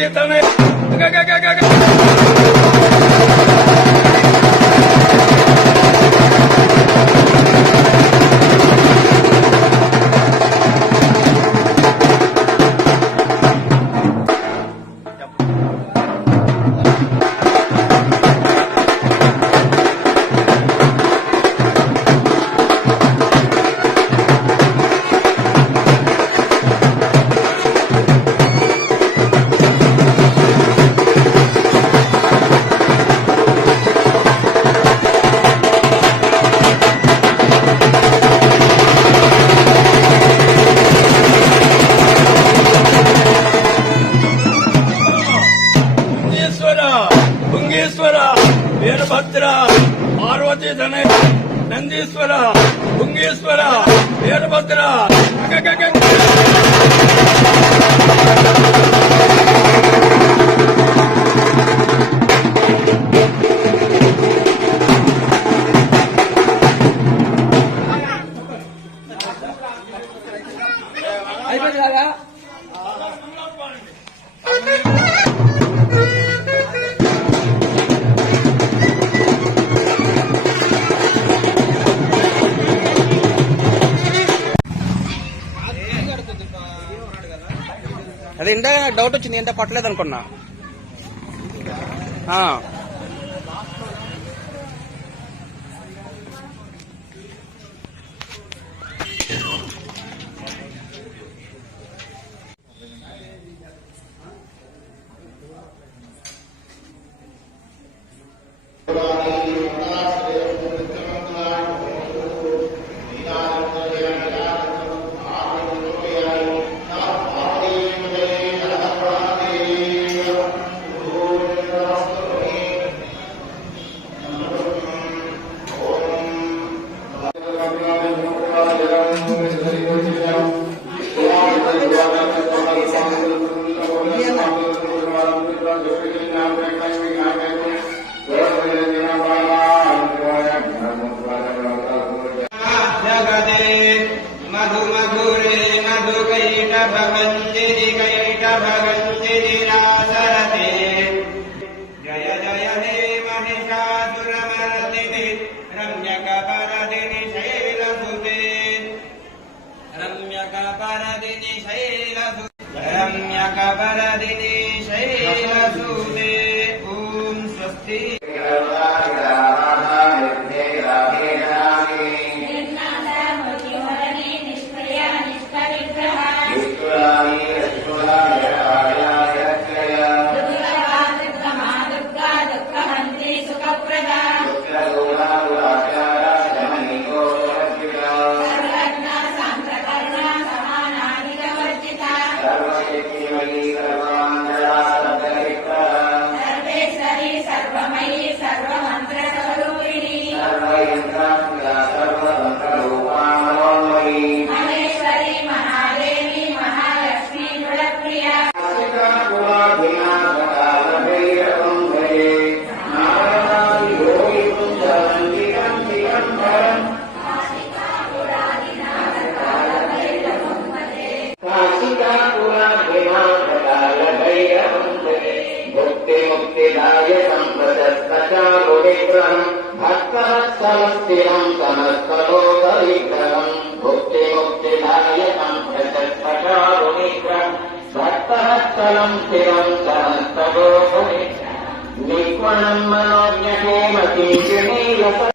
పార్వతీ తనయ భుంగేశ్వర వీరభద్ర పార్వతీ తనయ నందీశ్వర భుంగేశ్వర వీరభద్ర అయిపోయింది కదా అది ఇంటే నాకు డౌట్ వచ్చింది ఎంత పట్టలేదు అనుకున్నా రమ్యకపరదిని శైలసూతే ఓం స్వస్తి भक्तवत्सलस्थिरं समस्तलोकविग्रहं भुक्तिमुक्तिदायकं प्रत्यक्षारुणिग्रहं भक्तवत्सलं स्थिरं समस्तलोकविग्रहं निक्वणं मनोज्ञहेमतिं ओम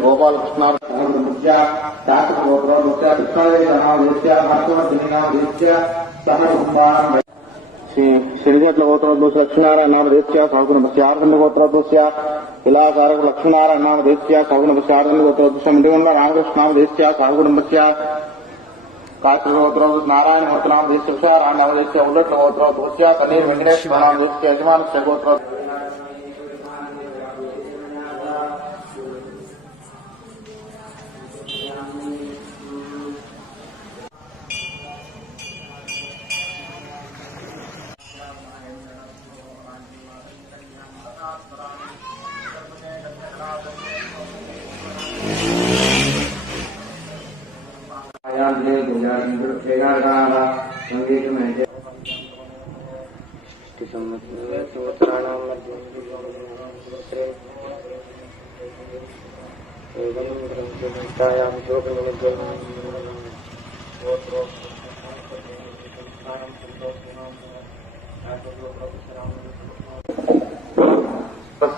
गोपाल कृष्ण श्रीगोत्र गोत्रोद्भूष लक्ष्मीनारायण नाम देश्य सहकुटुंबस्य आर्धंड गोत्रोद्भूष्य విలాసారక లక్ష్మీనారాయణ నామదేశ్య సగుణపశ్చార్మిగోత్రోత్సమిటిగుండ రామకృష్ణనామదేశ్య సహకుటుంబస్య కాశీగోత్రో నారాయణమూర్తినామదేశ్య రాణ్యమదేశ్య ఉల్లట్లగోత్రోత్స కన్నీర్ వెంకటేశ్వర నామదేశ్య యజమానస్య గోత్రో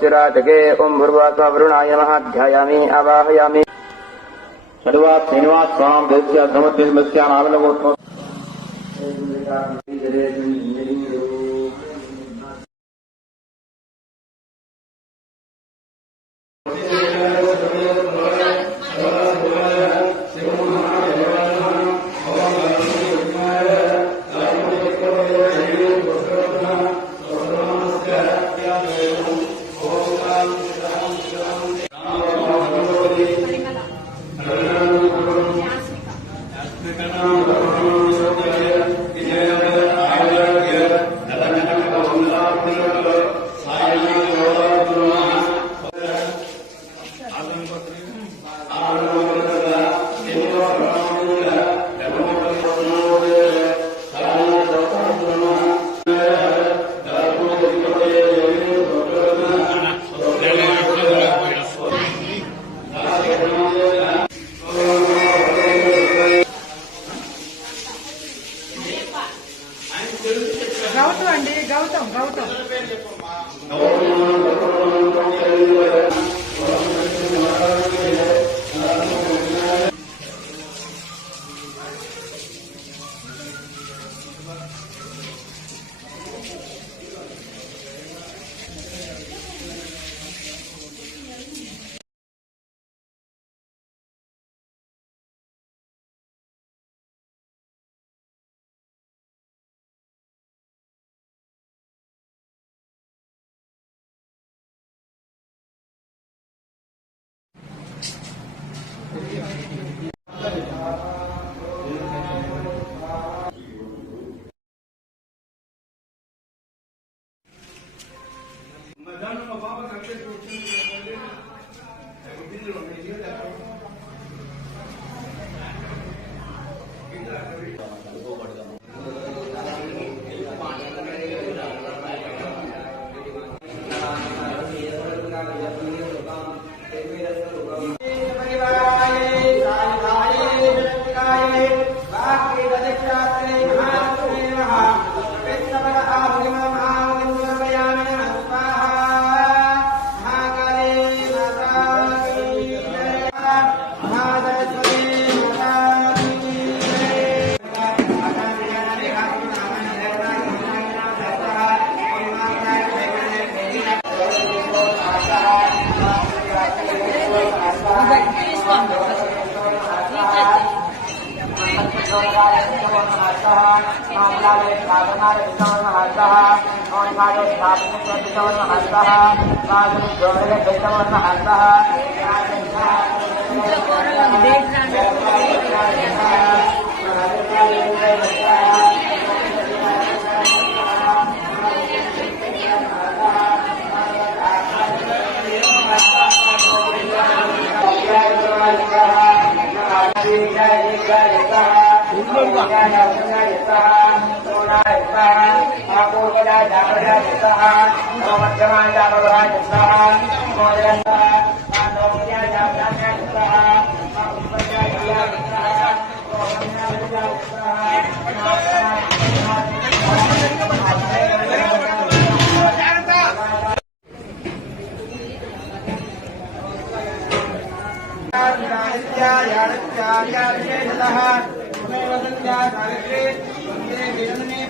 राजके ओं भूर्भुवः वरुणाय नमः ध्यायामि आवाहयामि षड्वात् श्रीनिवास स्वाम देश्य धर्मस्य नाविलगोत्रो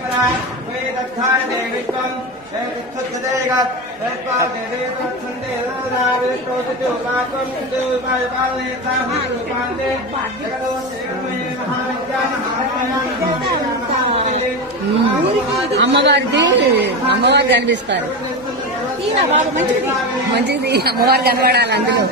्याय वेदद्धाय देवित्वं वेदित्थुद्धदेगात् वेत्वादेवेतच्छन्दे नाविष्टोदित्योपात्वं देवपालनेताहुपान्ते जगदोस्तेमे అమ్మవారు కనిపిస్తారు మంచిది అమ్మవారు కనబడాలి అందులో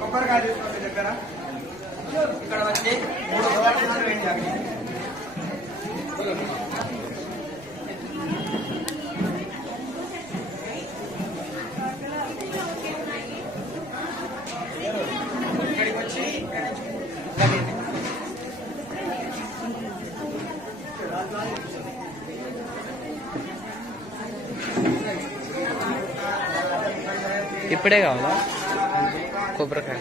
కొబ్బరికాయ తీసుకోండి దగ్గర ఇక్కడ వచ్చి 3 గోడలు వేయండి. ఇక్కడికి వచ్చి ఇప్పుడే కావాలా కొబ్బరికాయ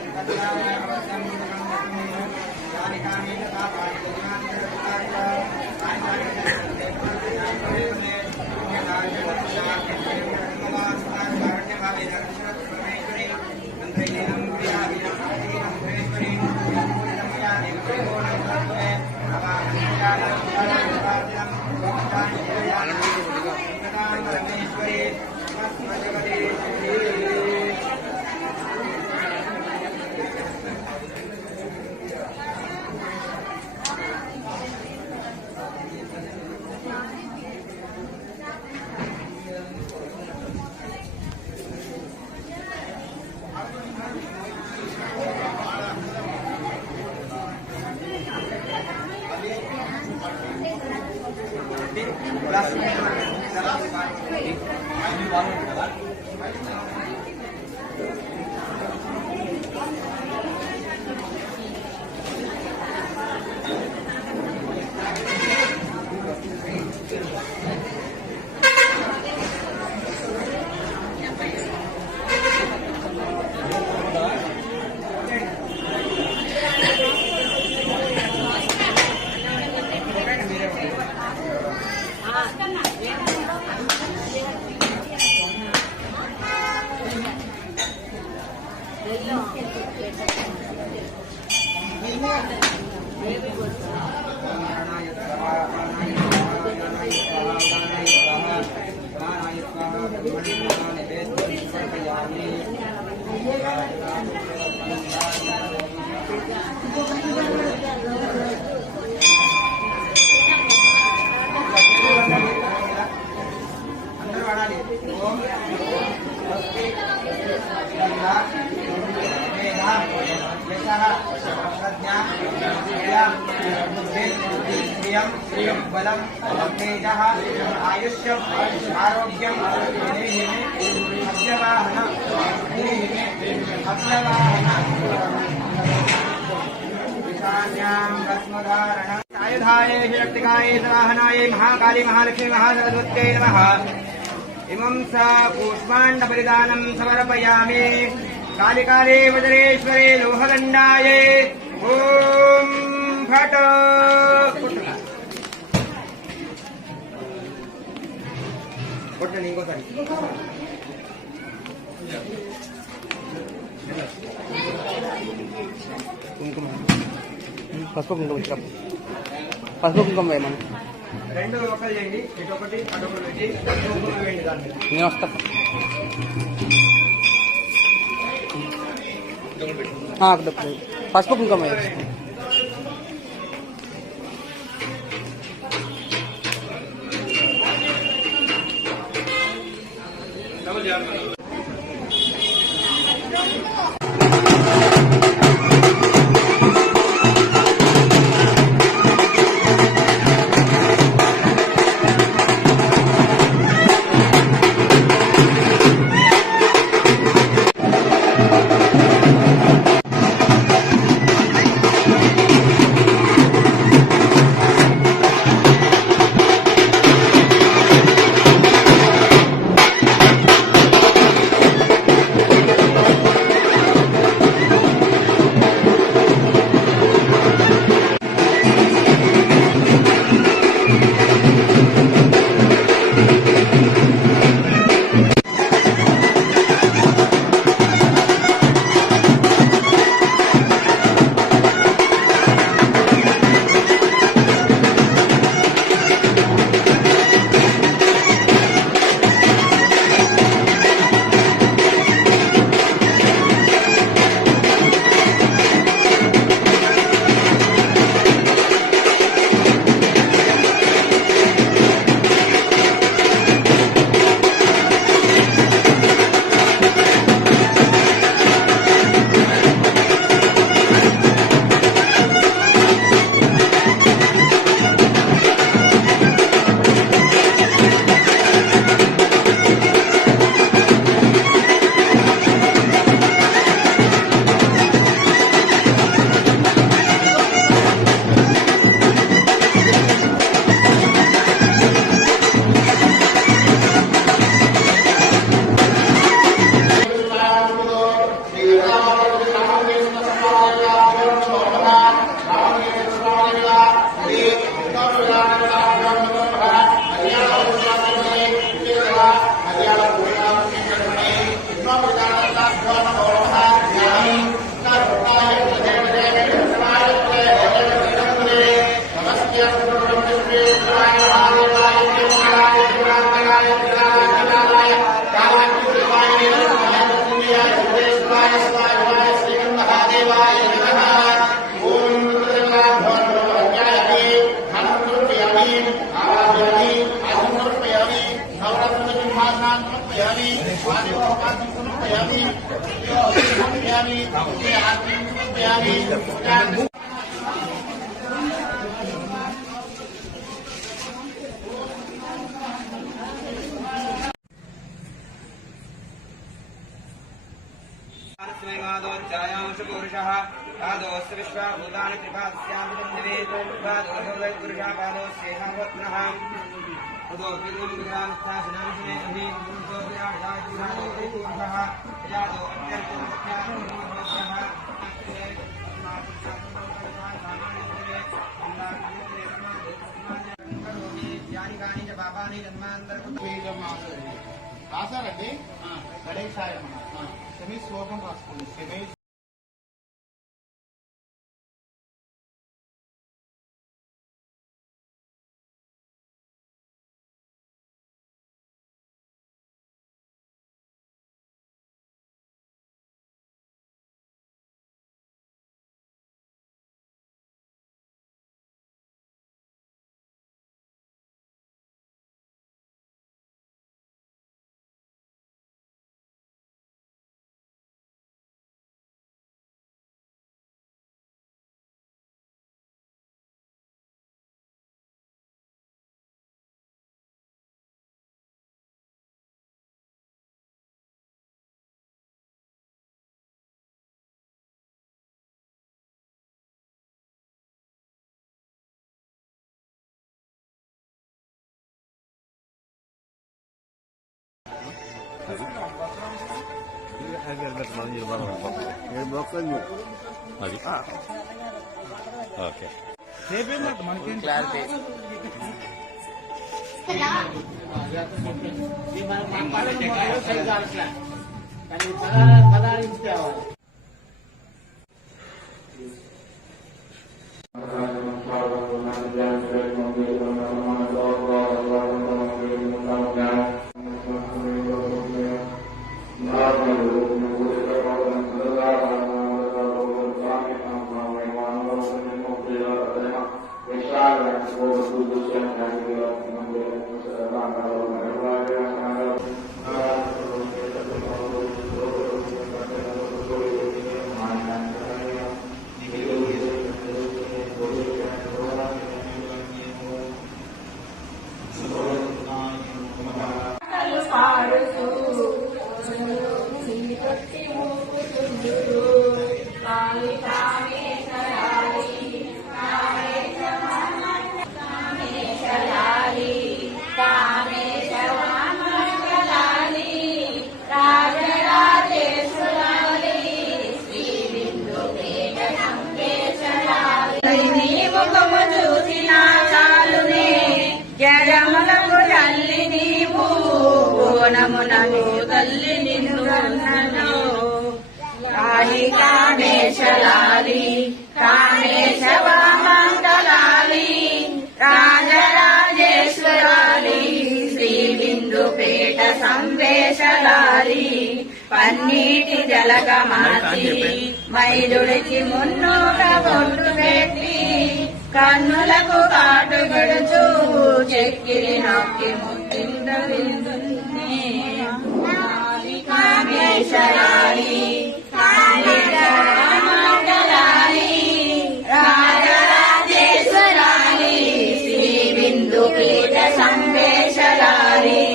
बलम तेज आयुष्यम आरोग्यम अव्यवाहन आयुधाय शक्तिकाय सवाहनाय महाकाली महालक्ष्मी महासरस्वत्यै नमः। इमं सा कूष्माण्डपरिधानं समर्पयामि। कालिकाले वज्रेश्वरे लोहदण्डाय ॐ फट కొట్టండి ఇంకోసారి కుంకుమ పసుపు కుంకుమ ఇచ్చాం పసుపు కుంకుమ వేయమని రెండు ఒకరు చేయండి ఇటొకటి అటొకటి పెట్టి కుంకుమ వేయండి దాన్ని నేను వస్తా పసుపు కుంకుమ వేస్తాం नवरत्न सिंहासनान् समर्पयामि पादयोपासनं समर्पयामि समर्पयामि आरतीं समर्पयामि पुरुषः पादोऽस्य विश्वाभूतानि त्रिपादस्याभिनन्दने पादोऽसौरपुरुषः पादोऽस्येहावत्नः రాసారండి గణేశాయ శని శ్లోకం రాసుకోండి శని ఓకే క్లారిటీ జరములకు తల్లి నీవు కోణమునను తల్లి నిన్ను కాళికామేశలాలి కామేశవామంగళాలి రాజరాజేశ్వరాలి శ్రీ బిందుపేట సంవేశలాలి పన్నీటి జలగమాతి మైదుడికి మున్నూట బొట్టు పెట్టి కన్నులకు కాటు గడుచు చెక్కిరి నొక్కి ముట్టింద కామేశరాలి కాళికామేశలాలి రాజరాజేశ్వరాలి శ్రీ బిందుపేట సంవేశలాలి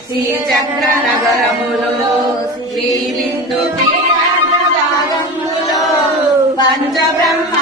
శ్రీచక్ర నగరములో శ్రీ బిందుపేట భాగములో పంచబ్రహ్మ